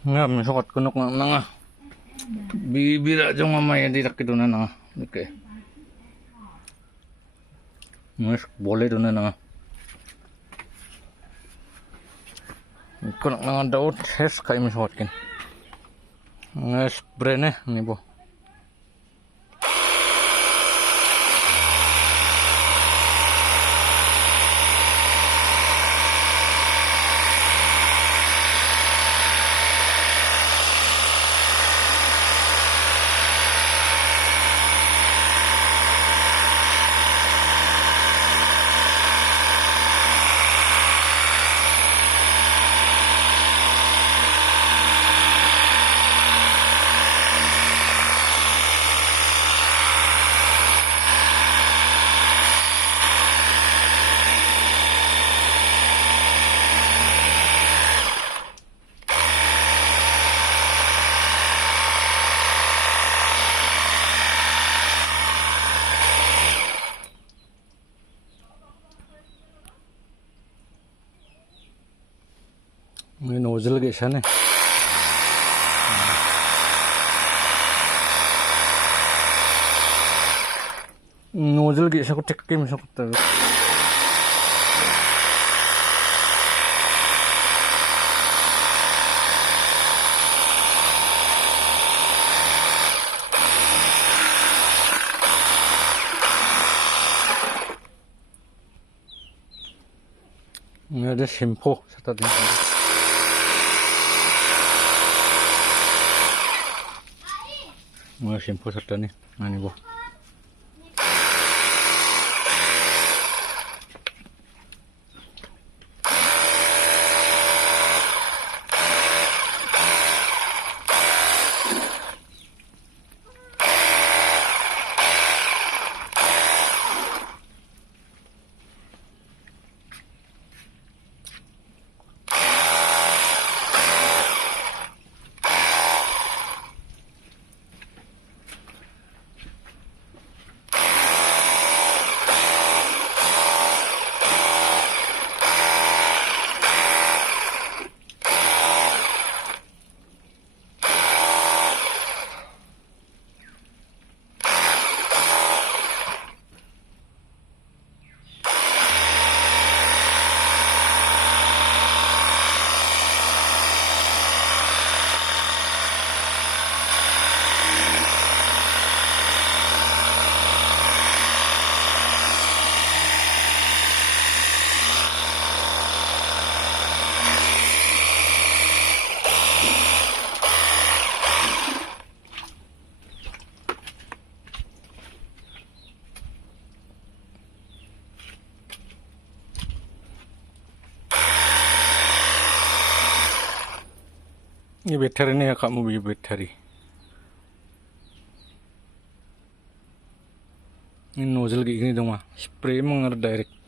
Nga, misukot ko na nga. Bibira dyan nga may hindi nakito na nga. Okay. Mas boleh doon na nga. Iko na nga daot. Hes kayo misukot kin. Nga spray na. Ini po. May nozzle guys siya na. Nozzle guys ako check kim sa kuta. Ada shampoo sa tadi. Mga shampoo sa tani. Ano po? Ini battery ni agak mau beli battery. Ini nozzle gini dong mah, spray mengar direct.